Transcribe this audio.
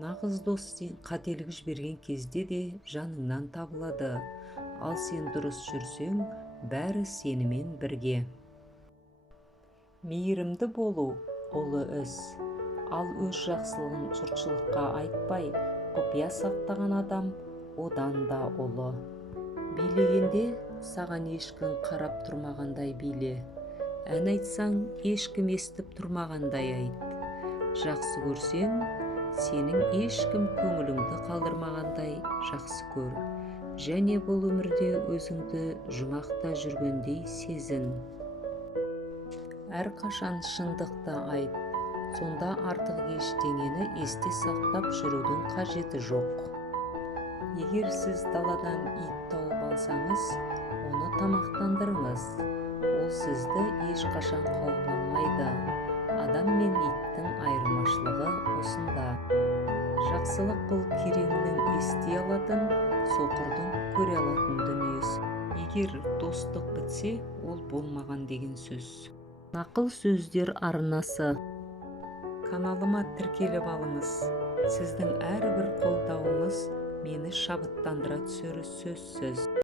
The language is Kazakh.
Нағыз дос сен қателік жіберген кезде де жаныңнан табылады. Ал сен дұрыс жүрсең, бәрі сенімен бірге. Мейірімді болу ұлы іс. Ал өз жақсылығын жұртшылыққа айтпай, құпия сақтаған адам одан да ұлы. Билегенде саған ешкім қарап тұрмағандай биле. Ән айтсаң, ешкім естіп тұрмағандай айт. Жақсы көрсең, сенің ешкім көңіліңді қалдырмағандай жақсы көр. Және бұл өмірде өзіңді жұмақта жүргендей сезін. Әрқашан шындықты айт. Сонда артық ештеңені есте сақтап жүрудің қажеті жоқ. Егер сіз даладан ит тауып алсаңыз, оны тамақтандырыңыз. Ол сізді ешқашан қауіпламайды. Адам мен иттің айырмашылығы осында. Жақсылық бұл кереңнің ести алатын, соқырдың көре алатын дүниесі. Егер достық бітсе, ол болмаған деген сөз. Нақыл сөздер арнасы. Каналыма тіркеліп алыңыз. Сіздің әрбір қолдауыңыз мені шабыттандыра түсері сөзсіз.